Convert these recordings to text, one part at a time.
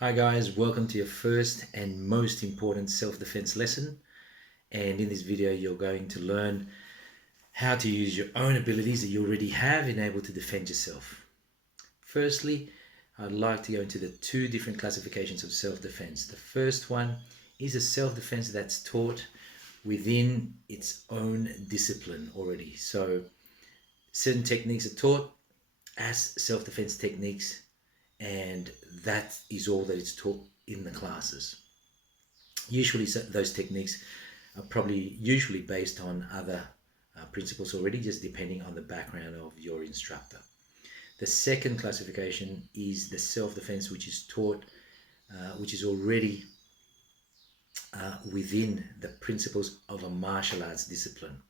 Hi guys, welcome to your first and most important self-defense lesson. And in this video, you're going to learn how to use your own abilities that you already have in able to defend yourself. Firstly, I'd like to go into the two different classifications of self-defense. The first one is a self-defense that's taught within its own discipline already. So certain techniques are taught as self-defense techniques, and that is all that is taught in the classes. Usually those techniques are probably usually based on other principles already, just depending on the background of your instructor. The second classification is the self-defense, which is taught, which is already within the principles of a martial arts discipline.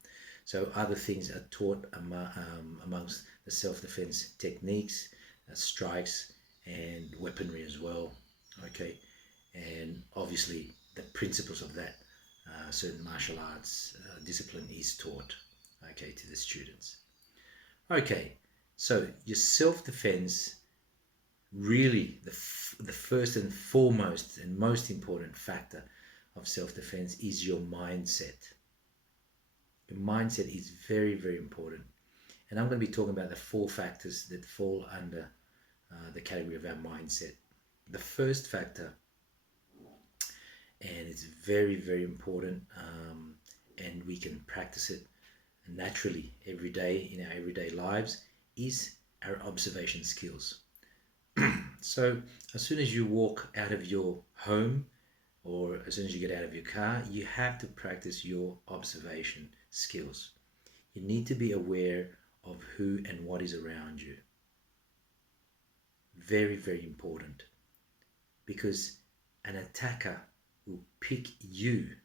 So other things are taught amongst the self-defense techniques, strikes, and weaponry as well. Okay, and obviously the principles of that certain martial arts discipline is taught, okay, to the students. Okay, so your self-defense, really the first and foremost and most important factor of self-defense is your mindset. Your mindset is very, very important. And I'm going to be talking about the four factors that fall under the category of our mindset. The first factor, and it's very, very important, and we can practice it naturally every day in our everyday lives, is our observation skills. So as soon as you walk out of your home, or as soon as you get out of your car, you have to practice your observation skills. You need to be aware of who and what is around you. Very, very important, because an attacker will pick you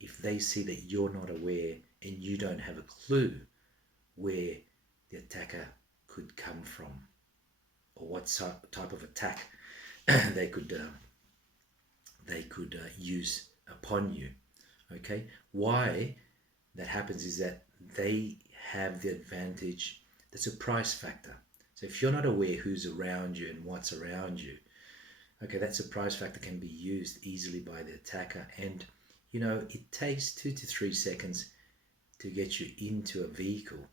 if they see that you're not aware and you don't have a clue where the attacker could come from, or what type of attack they could use upon you. Okay, why that happens is that they have the advantage, the surprise factor. So if you're not aware who's around you and what's around you, okay, that surprise factor can be used easily by the attacker. And you know, it takes 2 to 3 seconds to get you into a vehicle,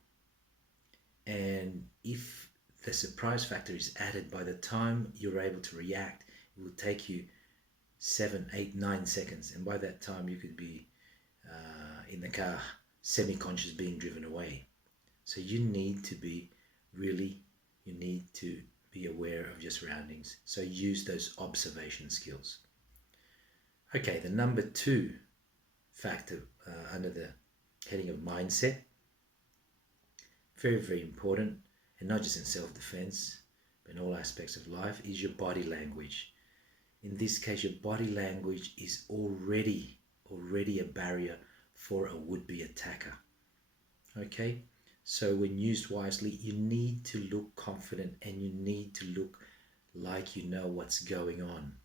and if the surprise factor is added, by the time you're able to react, it will take you 7, 8, 9 seconds, and by that time you could be in the car, semi-conscious, being driven away. So you need to be aware of your surroundings. So use those observation skills. Okay, the number 2 factor under the heading of mindset, very, very important, and not just in self-defense, but in all aspects of life, is your body language. In this case, your body language is already a barrier for a would-be attacker. Okay, so when used wisely, you need to look confident and you need to look like you know what's going on.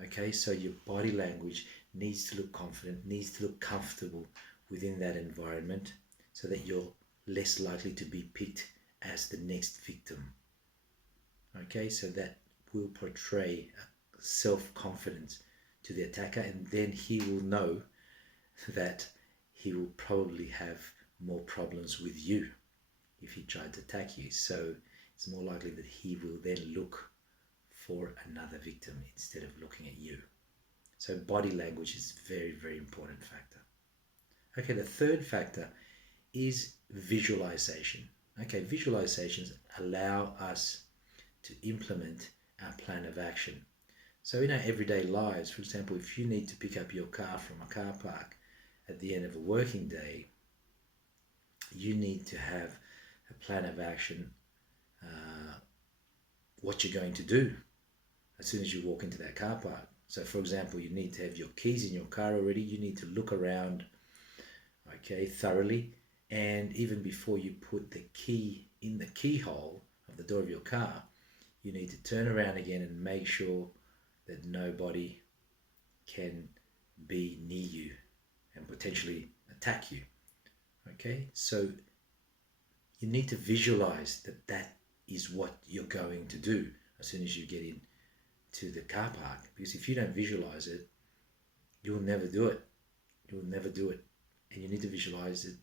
Okay, so your body language needs to look confident, needs to look comfortable within that environment, so that you're less likely to be picked as the next victim. Okay, so that will portray self-confidence to the attacker, and then he will know that he will probably have more problems with you if he tried to attack you. So it's more likely that he will then look for another victim instead of looking at you. So body language is a very, very important factor. Okay, the third factor is visualization. Okay, visualizations allow us to implement our plan of action. So in our everyday lives, for example, if you need to pick up your car from a car park at the end of a working day, you need to have a plan of action, what you're going to do as soon as you walk into that car park. So for example, you need to have your keys in your car already. You need to look around, okay, thoroughly. And even before you put the key in the keyhole of the door of your car, you need to turn around again and make sure that nobody can be near you and potentially attack you. Okay, so you need to visualize that that is what you're going to do as soon as you get in to the car park, because if you don't visualize it, you'll never do it. You'll never do it. And you need to visualize it,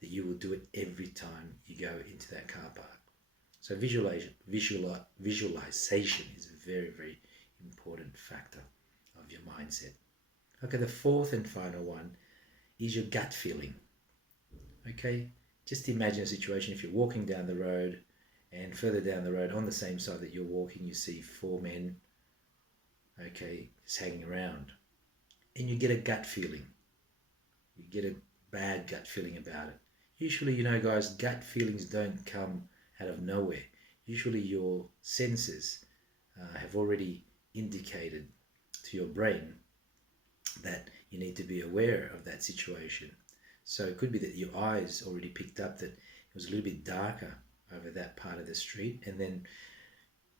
that you will do it every time you go into that car park. So visualization is a very, very important factor of your mindset. Okay, the fourth and final one is your gut feeling. Okay, just imagine a situation if you're walking down the road, and further down the road on the same side that you're walking, you see four men, okay, just hanging around, and you get a gut feeling. You get a bad gut feeling about it. Usually, guys, gut feelings don't come out of nowhere. Usually your senses have already indicated to your brain that you need to be aware of that situation. So it could be that your eyes already picked up that it was a little bit darker over that part of the street, and then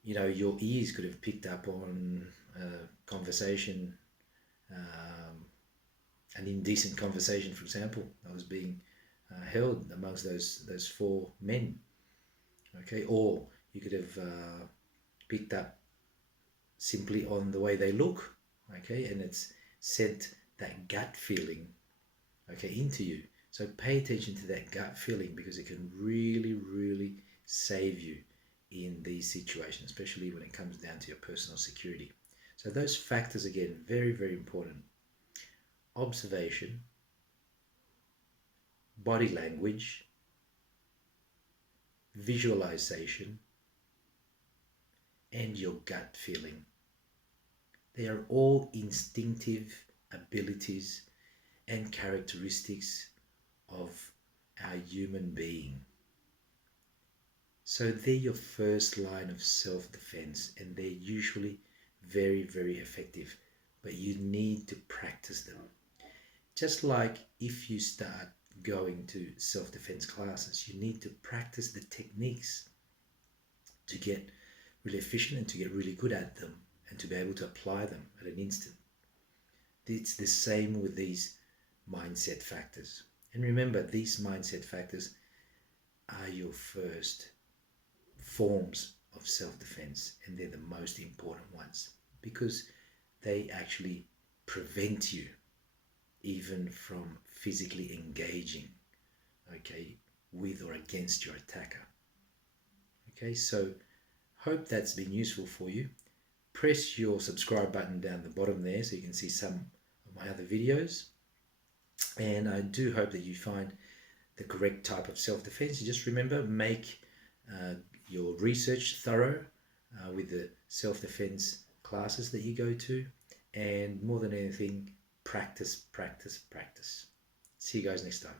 your ears could have picked up on a conversation, an indecent conversation, for example, that was being held amongst those four men. Okay, or you could have picked up simply on the way they look. Okay, and it's sent that gut feeling, okay, into you. So pay attention to that gut feeling, because it can really, really save you in these situations, especially when it comes down to your personal security. So those factors, again, very, very important. Observation, body language, visualization, and your gut feeling. They are all instinctive abilities and characteristics of our human being. So they're your first line of self-defense, and they're usually very, very effective, but you need to practice them. Just like if you start going to self-defense classes, you need to practice the techniques to get really efficient and to get really good at them and to be able to apply them at an instant. It's the same with these mindset factors. And remember, these mindset factors are your first forms of self-defense, and they're the most important ones, because they actually prevent you even from physically engaging, okay, with or against your attacker. Okay, so hope that's been useful for you. Press your subscribe button down the bottom there so you can see some of my other videos. And I do hope that you find the correct type of self-defense. Just remember, make your research thorough with the self-defense classes that you go to. And more than anything, practice, practice, practice. See you guys next time.